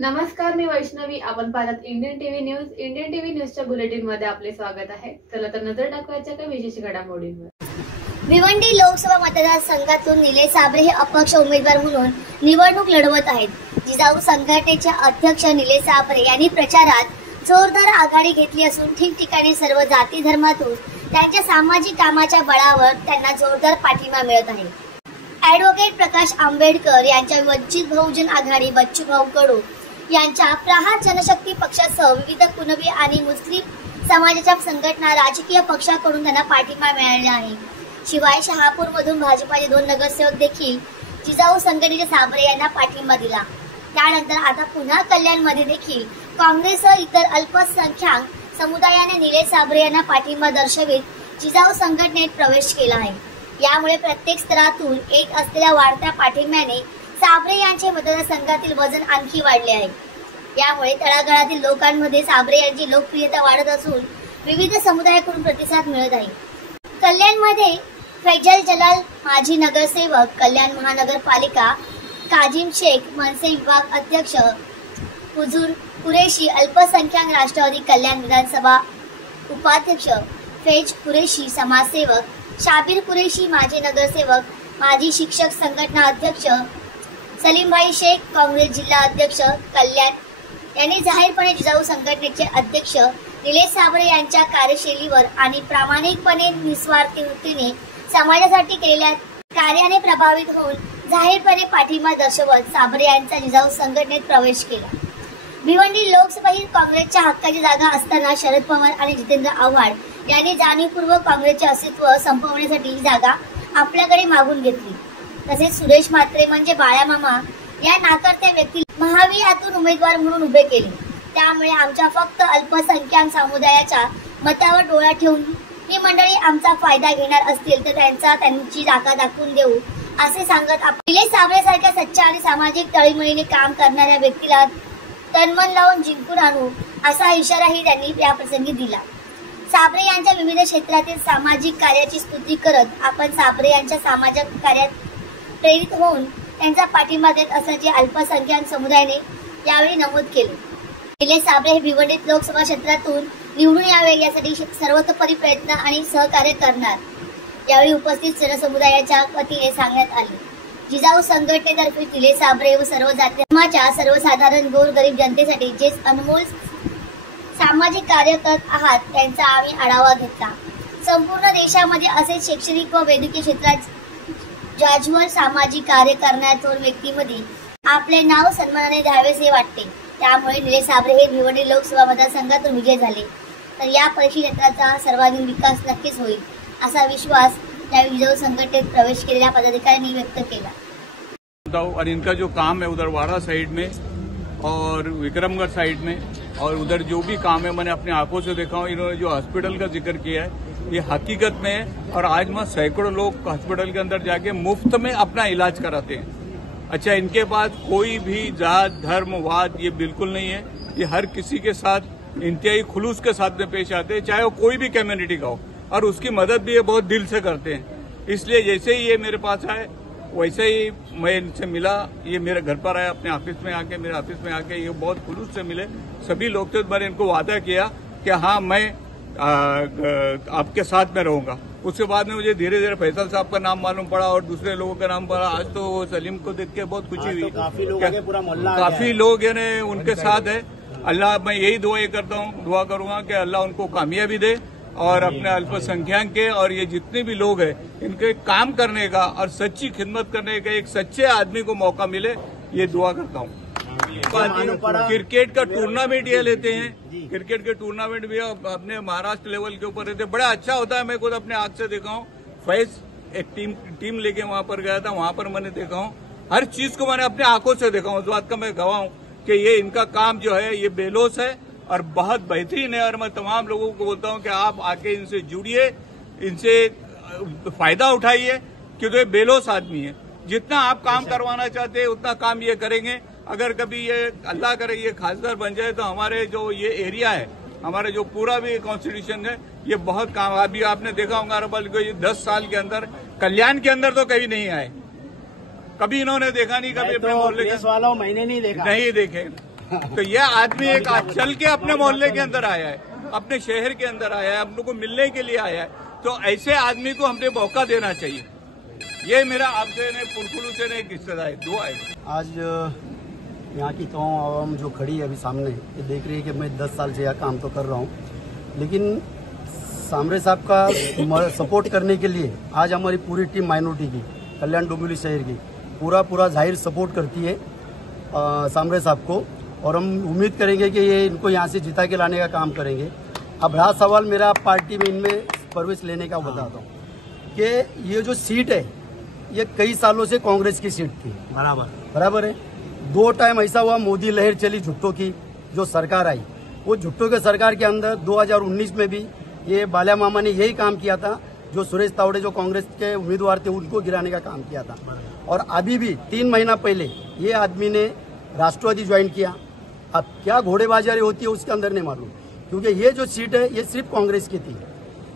नमस्कार, मी वैष्णवी. आपण पाहत Indian TV news. Indian TV न्यूजच्या बुलेटिन मध्ये आपले स्वागत आहे. चला तर नजर टाकवायच्या काही विशेष घडामोडींवर. भिवंडी लोकसभा मतदारसंघातून निलेश साबळे हे अपक्ष उमेदवार म्हणून निवडणूक लढवत आहेत. जिजाऊ संघटनेचे अध्यक्ष निलेश साबळे यांनी प्रचारात जोरदार आघाडी घेतली असून ठिकठिकाणी सर्व जाती धर्मातून त्यांच्या सामाजिक कामाच्या बळावर त्यांना जोरदार पाठिंबा मिळत आहे. ॲडव्होकेट प्रकाश आंबेडकर यांच्या वंचित बहुजन आघाडी, बच्चूभाऊ कडू यांच्या प्रहार जनशक्ती पक्षासह विविध कुणबी आणि मुस्लिम समाजाच्या संघटना, राजकीय पक्षाकडून त्यांना पाठिंबा मिळाला आहे. शिवाय शहापूरमधून भाजपाचे 2 नगरसेवक देखील जिजाऊ संघटनेच्या साबळे यांना पाठिंबा दिला. त्यानंतर आता पुन्हा कल्याणमध्ये देखील काँग्रेससह इतर अल्पसंख्याक समुदायाने निलेश साबळे यांना पाठिंबा दर्शवित जिजाऊ संघटनेत प्रवेश केला आहे. यामुळे प्रत्येक स्तरातून येत असलेल्या वाढत्या पाठिंब्याने साबळे यांचे मतदारसंघातील वजन आणखी वाढले आहे. यामुळे तळागाळातील लोकांमध्ये साबळे यांची लोकप्रियता वाढत असून विविध समुदायाकडून प्रतिसाद मिळत आहे. कल्याणमध्ये फैजल जलाल माजी नगरसेवक, कल्याण महानगरपालिका काजिम शेख मनसे विभाग अध्यक्ष, हुजूर कुरेशी अल्पसंख्याक राष्ट्रवादी कल्याण विधानसभा उपाध्यक्ष, फैज कुरेशी समाजसेवक, शाबीर कुरेशी माजी नगरसेवक, माजी शिक्षक संघटना अध्यक्ष, सलीमभाई शेख काँग्रेस जिल्हा अध्यक्ष कल्याण यांनी जाहीरपणे जिजाऊ संघटनेचे अध्यक्ष निलेश साबळे यांच्या कार्यशैलीवर आणि प्रामाणिकपणे निस्वार्थी वृत्तीने समाजासाठी केलेल्या कार्याने प्रभावित होऊन जाहीरपणे पाठिंबा दर्शवत साबळे यांचा जिजाऊ संघटनेत प्रवेश केला. भिवंडी लोकसभा ही काँग्रेसच्या हक्काची जागा असताना शरद पवार आणि जितेंद्र आव्हाड यांनी जाणीवपूर्वक काँग्रेसचे अस्तित्व संपवण्यासाठी ही जागा आपल्याकडे मागून घेतली. तसेच सुरेश म्हात्रे म्हणजे बाळामामा या नाकारत्या व्यक्तीला महावियातून उमेदवार म्हणून उभे केले. त्यामुळे आमच्या फक्त अल्पसंख्याक समुदायाच्या मतावर डोळा ठेवून ही मंडळी आमचा फायदा घेणार असतील तर त्यांची जागा दाखवून देऊ असे सांगत निलेश साबळे सारख्या सच्चा आणि सामाजिक तळमळीने काम करणाऱ्या व्यक्तीला तनमन लावून जिंकून आणू असा इशाराही त्यांनी याप्रसंगी दिला. साबळे यांच्या विविध क्षेत्रातील सामाजिक कार्याची स्तुती करत आपण साबळे यांच्या सामाजिक कार्यात प्रेरित होऊन त्यांचा पाठिंबा देत असल्याचे अल्पसंख्याक समुदायाने यावेळी नमूद केले. निलेश साबळे हे भिवंडीत लोकसभा क्षेत्रातून निवडून यावे यासाठी सर्वतोपरी प्रयत्न आणि सहकार्य करणार यावेळी उपस्थित जनसमुदायाच्या वतीने सांगण्यात आले. जिजाऊ संघटनेतर्फे निलेश साबळे व सर्व जाती धर्माच्या सर्वसाधारण गोरगरीब जनतेसाठी जे अनमोल सामाजिक कार्य करत आहात त्यांचा आम्ही आढावा घेतला. संपूर्ण देशामध्ये असे शैक्षणिक व वैद्यकीय क्षेत्रात जाज्वल सामाजिक कार्य करणाऱ्या व्यक्तीमध्ये आपले नाव सन्मानाने द्यावेसे वाटते. त्यामुळे निलेश साबळे हे भिवंडी लोकसभा मतदारसंघातून विजय झाले तर या परिक्षेत्राचा सर्वांगीण विकास नक्कीच होईल असा विश्वास या जिजाऊ संघटनेत प्रवेश केलेल्या पदाधिकाऱ्यांनी व्यक्त केला. और इनका जो काम है उधर वाड़ा साइड में और विक्रमगढ़ साइड में और उधर जो भी काम है मैंने अपनी आंखों से देखा हूँ. इन्होंने जो हॉस्पिटल का जिक्र किया है ये हकीकत में है और आज मैं सैकड़ों लोग हॉस्पिटल के अंदर जाके मुफ्त में अपना इलाज कराते हैं. अच्छा, इनके पास कोई भी जात धर्म वाद ये बिल्कुल नहीं है. ये हर किसी के साथ इंतहाई खुलूस के साथ में पेश आते हैं, चाहे वो कोई भी कम्युनिटी का हो, और उसकी मदद भी ये बहुत दिल से करते हैं. इसलिए जैसे ही ये मेरे पास आए वैसे ही मैं इनसे मिला. ये मेरे घर पर आए, अपने ऑफिस में आके, मेरे ऑफिस में आके ये बहुत खुलूस से मिले. सभी लोग थे, मैंने इनको वादा किया कि हाँ मैं आपके साथ में रहूंगा. उसके बाद में मुझे धीरे धीरे फैसल साहब का नाम मालूम पड़ा और दूसरे लोगों का नाम पड़ा. आज तो सलीम को देख के बहुत खुशी हुई. काफी लोग पूरा मोहल्ला काफी लोग उनके साथ है. अल्लाह, मैं यही दुआ करता हूँ, दुआ करूंगा कि अल्लाह उनको कामयाबी दे और अपने अल्पसंख्यक के और ये जितने भी लोग हैं इनके काम करने का और सच्ची खिदमत करने का एक सच्चे आदमी को मौका मिले, ये दुआ करता हूँ. क्रिकेट का टूर्नामेंट ये लेते हैं. क्रिकेट के टूर्नामेंट भी अपने महाराष्ट्र लेवल के ऊपर रहते, बड़ा अच्छा होता है. मैं खुद अपने आंख से देखा हूँ. फैज एक टीम लेके वहां पर गया था, वहां पर मैंने देखा हूँ. हर चीज को मैंने अपने आंखों से देखा हूँ. उस बात का मैं गवाह हूँ कि ये इनका काम जो है ये बेलोस है और बहुत बेहतरीन है. और मैं तमाम लोगों को बोलता हूँ कि आप आके इनसे जुड़िए, इनसे फायदा उठाइए, क्योंकि ये बेलोस आदमी है. जितना आप काम करवाना चाहते हैं उतना काम ये करेंगे. अगर कभी ये अल्लाह करे ये खासदार बन जाए तो हमारे जो ये एरिया है, हमारे जो पूरा भी कॉन्स्टिट्यूशन है, ये बहुत काम. अभी आपने देखा होगा बल्कि 10 साल के अंदर कल्याण के अंदर तो कभी नहीं आए, कभी इन्होंने देखा नहीं, कभी अपने मोहल्ले वालों महीने नहीं देखा, नहीं देखे. तो ये आदमी एक चल के अपने मोहल्ले के अंदर आया है, अपने शहर के अंदर आया है, हम लोग को मिलने के लिए आया है। तो ऐसे आदमी को हमने मौका देना चाहिए। ये मेरा आपसे ने पुरखुलू से एक रिश्तेदार है, दुआ है। आज यहाँ की तमाम आवाम जो खड़ी है अभी सामने, ये देख रही है कि मैं 10 साल से यह काम तो कर रहा हूँ, लेकिन सामरे साहब का सपोर्ट करने के लिए आज हमारी पूरी टीम माइनॉरिटी की, कल्याण डोंबिवली शहर की पूरा जाहिर सपोर्ट करती है सामरे साहब को, और हम उम्मीद करेंगे कि ये इनको यहाँ से जिता के लाने का काम करेंगे। अब रहा सवाल मेरा पार्टी में इनमें प्रवेश लेने का, बताता हूँ कि ये जो सीट है ये कई सालों से कांग्रेस की सीट थी, बराबर है। 2 टाइम ऐसा हुआ, मोदी लहर चली झुट्टो की, जो सरकार आई, वो झुट्टो के सरकार के अंदर 2019 में भी ये बाल्या मामा ने यही काम किया था, जो सुरेश तावड़े जो कांग्रेस के उम्मीदवार थे उनको गिराने का काम किया था। और अभी भी 3 महीना पहले ये आदमी ने राष्ट्रवादी ज्वाइन किया। अब क्या घोड़ेबाजारी होती है उसके अंदर नहीं मालूम, क्योंकि ये जो सीट है ये सिर्फ कांग्रेस की थी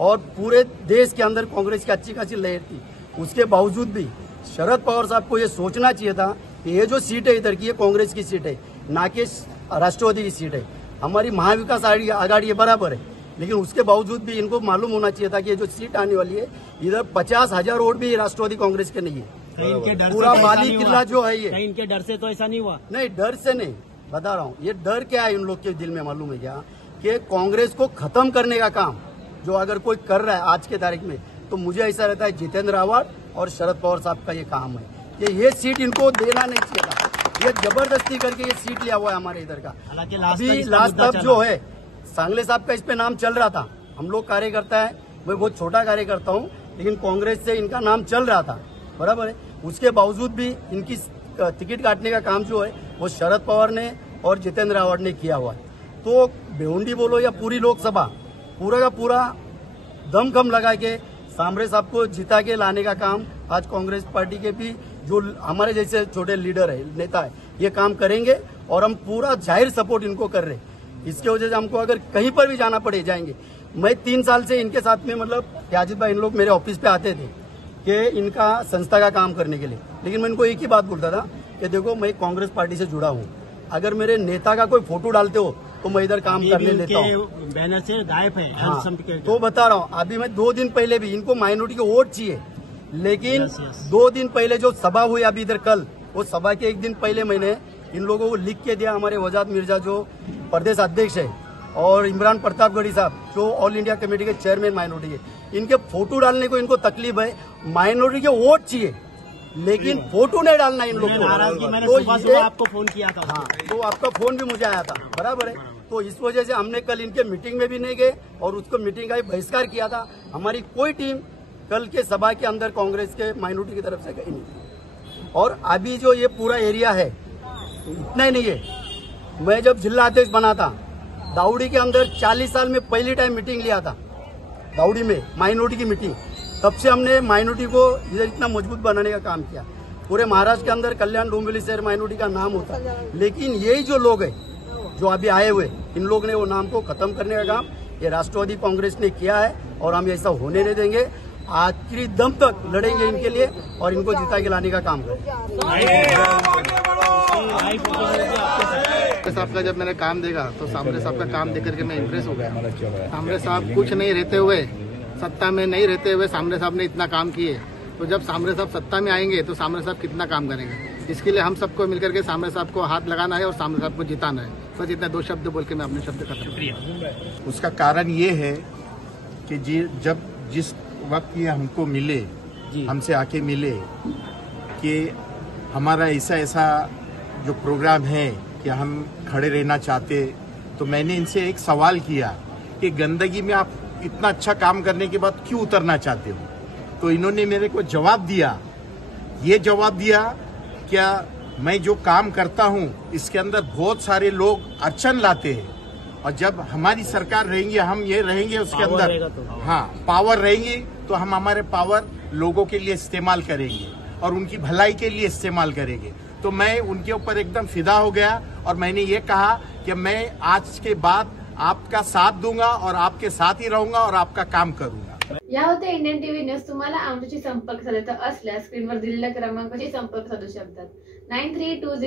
और पूरे देश के अंदर कांग्रेस की अच्छी खासी लहर थी। उसके बावजूद भी शरद पवार साहब को ये सोचना चाहिए था कि ये जो सीट है इधर की, ये कांग्रेस की सीट है, ना कि राष्ट्रवादी की सीट है। हमारी महाविकास आघाड़ी ये बराबर है, लेकिन उसके बावजूद भी इनको मालूम होना चाहिए था कि ये जो सीट आने वाली है इधर 50,000 वोट भी राष्ट्रवादी कांग्रेस के नहीं है। पूरा माली किला जो है ये, इनके डर से तो ऐसा नहीं हुआ। नहीं, डर से नहीं, बता रहा हूँ। ये डर क्या है इन लोग के दिल में मालूम है क्या, कि कांग्रेस को खत्म करने का काम जो अगर कोई कर रहा है आज के तारीख में, तो मुझे ऐसा रहता है जितेंद्र आव्हाड और शरद पवार साहब का ये काम है कि ये सीट इनको देना नहीं चाहिए था। ये जबरदस्ती करके ये सीट लिया हुआ है हमारे इधर का। अभी लास्ट तक जो है सांगले साहब का इस पे नाम चल रहा था, हम लोग कार्यकर्ता है, मैं बहुत छोटा कार्यकर्ता हूँ, लेकिन कांग्रेस से इनका नाम चल रहा था, बराबर है। उसके बावजूद भी इनकी टिकट काटने का काम जो है वो शरद पवार ने और जितेंद्र आव्हाड ने किया हुआ है। तो भिवंडी बोलो या पूरी लोकसभा, पूरा का पूरा दमखम लगा के सामरे साहब को जिता के लाने का काम आज कांग्रेस पार्टी के भी जो हमारे जैसे छोटे लीडर है, नेता है, ये काम करेंगे और हम पूरा जाहिर सपोर्ट इनको कर रहे हैं। इसके वजह से हमको अगर कहीं पर भी जाना पड़े जाएंगे। मैं 3 साल से इनके साथ में, मतलब याजिद भाई इन लोग मेरे ऑफिस पे आते थे कि इनका संस्था का काम करने के लिए, लेकिन मैं इनको एक ही बात बोलता था कि देखो मैं कांग्रेस पार्टी से जुड़ा हूँ, अगर मेरे नेता का कोई फोटो डालते हो तो मैं इधर काम करने लेता हूँ। बैनर से गायब है। हाँ, तो बता रहा हूँ, अभी मैं 2 दिन पहले भी इनको माइनॉरिटी के वोट चाहिए, लेकिन 2 दिन पहले जो सभा हुई अभी इधर कल, वो सभा के 1 दिन पहले मैंने इन लोगों को लिख के दिया। हमारे वजाद मिर्जा जो प्रदेश अध्यक्ष है और इमरान प्रतापगढ़ी साहब जो ऑल इंडिया कमेटी के चेयरमैन माइनॉरिटी के, इनके फोटो डालने को इनको तकलीफ है। माइनॉरिटी के वोट चाहिए लेकिन फोटो नहीं डालना इन लोगों को। मैंने तो सुबह आपको फोन किया था। हाँ, तो आपका फोन भी मुझे आया था, बराबर है। तो इस वजह से हमने कल इनके मीटिंग में भी नहीं गए और उसको मीटिंग का भी बहिष्कार किया था। हमारी कोई टीम कल के सभा के अंदर कांग्रेस के माइनॉरिटी की तरफ से गई नहीं। और अभी जो ये पूरा एरिया है इतना ही नहीं है, मैं जब जिला अध्यक्ष बना था दाऊड़ी के अंदर 40 साल में पहली टाइम मीटिंग लिया था दाऊड़ी में, माइनॉरिटी की मीटिंग। तब से हमने माइनॉरिटी को इधर इतना मजबूत बनाने का काम किया। पूरे महाराष्ट्र के अंदर कल्याण डोंबिवली शहर माइनॉरिटी का नाम होता है, लेकिन यही जो लोग हैं जो अभी आए हुए, इन लोग ने वो नाम को खत्म करने का काम ये राष्ट्रवादी कांग्रेस ने किया है और हम ऐसा होने नहीं देंगे। आखिरी दम तक लड़ेंगे इनके लिए और इनको जिता के लाने का काम करेंगे। साहब का जब मैंने काम देखा तो सामरे साहब का काम देख करके मैं इम्प्रेस हो गया। सामरे साहब कुछ नहीं रहते हुए, सत्ता में नहीं रहते हुए सामरे साहब ने इतना काम किए, तो जब सामरे साहब सत्ता में आएंगे तो सामरे साहब कितना काम करेंगे। इसके लिए हम सबको मिलकर के सामरे साहब को हाथ लगाना है और सामरे साहब को जिताना है। बस इतना 2 शब्द बोल के मैं अपने शब्द खत्म। शुक्रिया। उसका कारण ये है कि जब जिस वक्त ये हमको मिले, हमसे आके मिले कि हमारा ऐसा जो प्रोग्राम है कि हम खड़े रहना चाहते, तो मैंने इनसे एक सवाल किया कि गंदगी में आप इतना अच्छा काम करने के बाद क्यों उतरना चाहते हो। तो इन्होंने मेरे को जवाब दिया, ये जवाब दिया क्या मैं जो काम करता हूँ इसके अंदर बहुत सारे लोग अड़चन लाते हैं और जब हमारी सरकार रहेंगी, हम ये रहेंगे उसके अंदर, हाँ पावर रहेंगी, तो हम हमारे पावर लोगों के लिए इस्तेमाल करेंगे और उनकी भलाई के लिए इस्तेमाल करेंगे। तो मैं उनके ऊपर एकदम फिदा हो गया और मैंने ये कहा कि मैं आज के बाद आपका साथ दूंगा और आपके साथ ही रहूंगा और आपका काम करूंगा। या होते इंडियन टीव्ही न्यूज। तुम्हाला आमच्याशी संपर्क साधायचा असल्यास स्क्रीनवर दिलेल्या क्रमांकाशी संपर्क साधू शकतात। 9320